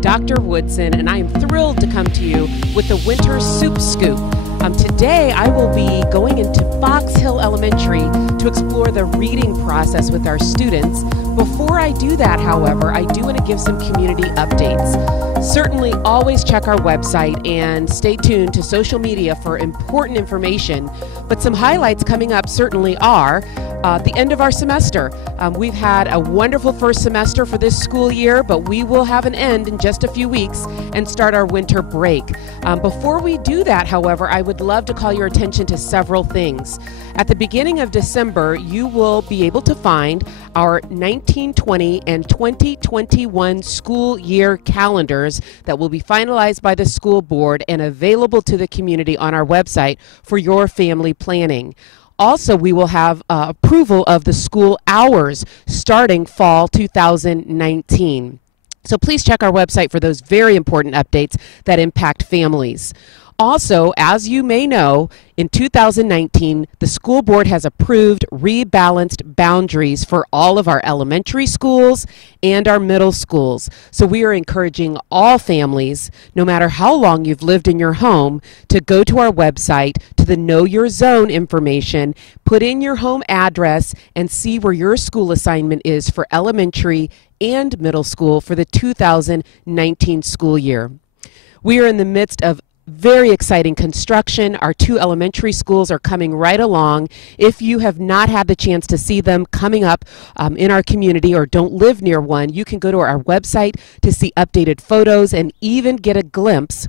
Dr. Woodson, and I am thrilled to come to you with the Winter Soup Scoop. Today I will be going into Fox Hill Elementary to explore the reading process with our students. Before I do that, however, I do want to give some community updates. Certainly always check our website and stay tuned to social media for important information, but some highlights coming up certainly are the end of our semester. We've had a wonderful first semester for this school year, but we will have an end in just a few weeks and start our winter break. Before we do that, however, I would love to call your attention to several things. At the beginning of December, you will be able to find our 1920 and 2021 school year calendars that will be finalized by the school board and available to the community on our website for your family planning. Also, we will have approval of the school hours starting fall 2019. So please check our website for those very important updates that impact families. Also, as you may know, in 2019, the school board has approved rebalanced boundaries for all of our elementary schools and our middle schools. So we are encouraging all families, no matter how long you've lived in your home, to go to our website, to the Know Your Zone information, put in your home address, and see where your school assignment is for elementary and middle school for the 2019 school year. We are in the midst of very exciting construction. Our two elementary schools are coming right along. If you have not had the chance to see them coming up in our community or don't live near one, you can go to our website to see updated photos and even get a glimpse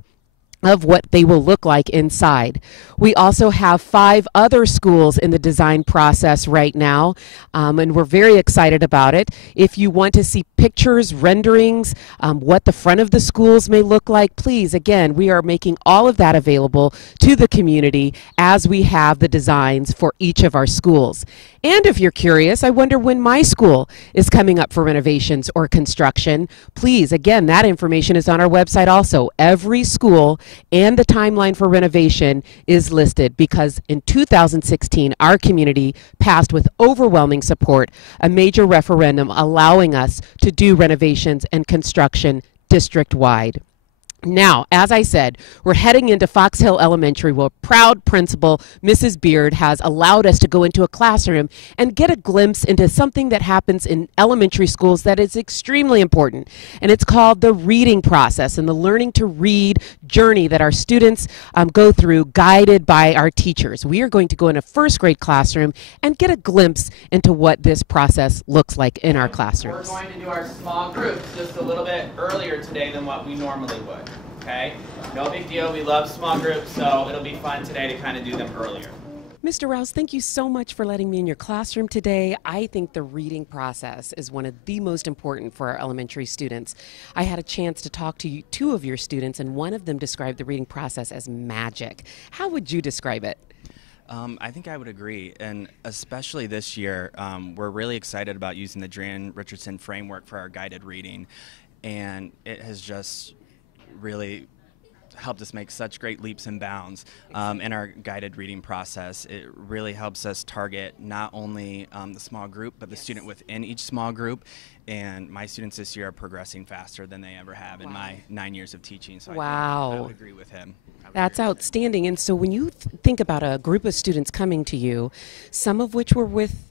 of what they will look like inside. We also have 5 other schools in the design process right now, and we're very excited about it. If you want to see pictures, renderings, what the front of the schools may look like, please, again, we are making all of that available to the community as we have the designs for each of our schools. And if you're curious, I wonder when my school is coming up for renovations or construction. Please, again, that information is on our website also. Every school and the timeline for renovation is listed because in 2016, our community passed with overwhelming support a major referendum allowing us to do renovations and construction district-wide. Now, as I said, we're heading into Fox Hill Elementary where proud principal Mrs. Beard has allowed us to go into a classroom and get a glimpse into something that happens in elementary schools that is extremely important. And it's called the reading process and the learning to read journey that our students go through, guided by our teachers. We are going to go in a first grade classroom and get a glimpse into what this process looks like in our classrooms. We're going to do our small groups just a little bit earlier today than what we normally would. Okay? No big deal. We love small groups, so it'll be fun today to kind of do them earlier. Mr. Rouse, thank you so much for letting me in your classroom today. I think the reading process is one of the most important for our elementary students. I had a chance to talk to 2 of your students, and one of them described the reading process as magic. How would you describe it? I think I would agree, and especially this year, we're really excited about using the Jan Richardson framework for our guided reading, and it has just really helped us make such great leaps and bounds in our guided reading process. It really helps us target not only the small group, but the student within each small group. And my students this year are progressing faster than they ever have in my 9 years of teaching. So I would agree with him. That's outstanding. And so when you think about a group of students coming to you, some of which were with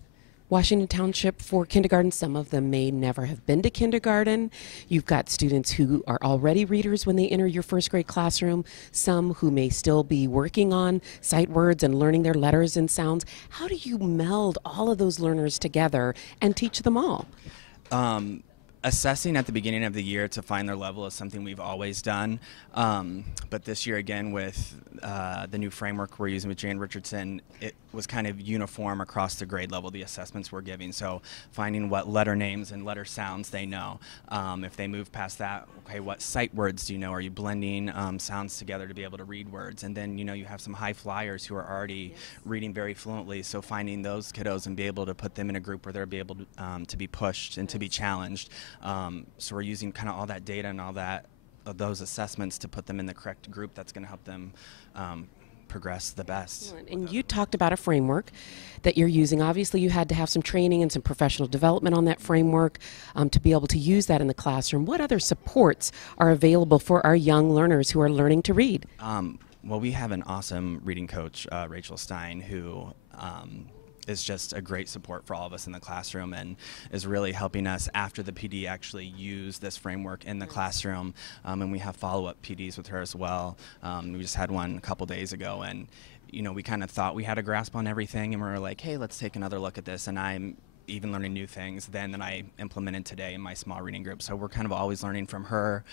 Washington Township for kindergarten, some of them may never have been to kindergarten. You've got students who are already readers when they enter your first grade classroom, some who may still be working on sight words and learning their letters and sounds. How do you meld all of those learners together and teach them all? Assessing at the beginning of the year to find their level is something we've always done, but this year again with the new framework we're using with Jan Richardson, it was kind of uniform across the grade level, the assessments we're giving. So finding what letter names and letter sounds they know. If they move past that, okay, what sight words do you know? Are you blending sounds together to be able to read words? And then, you know, you have some high flyers who are already reading very fluently, so finding those kiddos and be able to put them in a group where they'll be able to be pushed and to be challenged. So we're using kind of all that data and all that those assessments to put them in the correct group that's going to help them progress the best. And you talked about a framework that you're using. Obviously, you had to have some training and some professional development on that framework to be able to use that in the classroom. What other supports are available for our young learners who are learning to read? Well, we have an awesome reading coach, Rachel Stein, who is just a great support for all of us in the classroom and is really helping us after the PD actually use this framework in the classroom. And we have follow-up PDs with her as well. We just had one a couple days ago, and we kind of thought we had a grasp on everything, and we were like, hey, let's take another look at this. And I'm even learning new things then that I implemented today in my small reading group. So we're kind of always learning from her.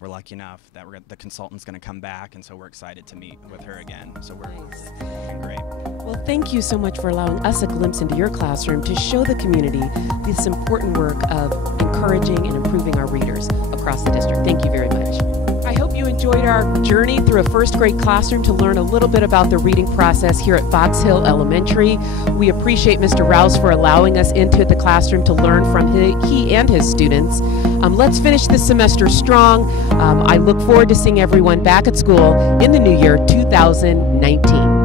We're lucky enough that the consultant's going to come back, and so we're excited to meet with her again. So we're doing great. Well, thank you so much for allowing us a glimpse into your classroom to show the community this important work of encouraging and improving our readers across the district. Thank you very much. I hope you enjoyed our journey through a first grade classroom to learn a little bit about the reading process here at Fox Hill Elementary. We appreciate Mr. Rouse for allowing us into the classroom to learn from he and his students. Let's finish this semester strong. I look forward to seeing everyone back at school in the new year 2019.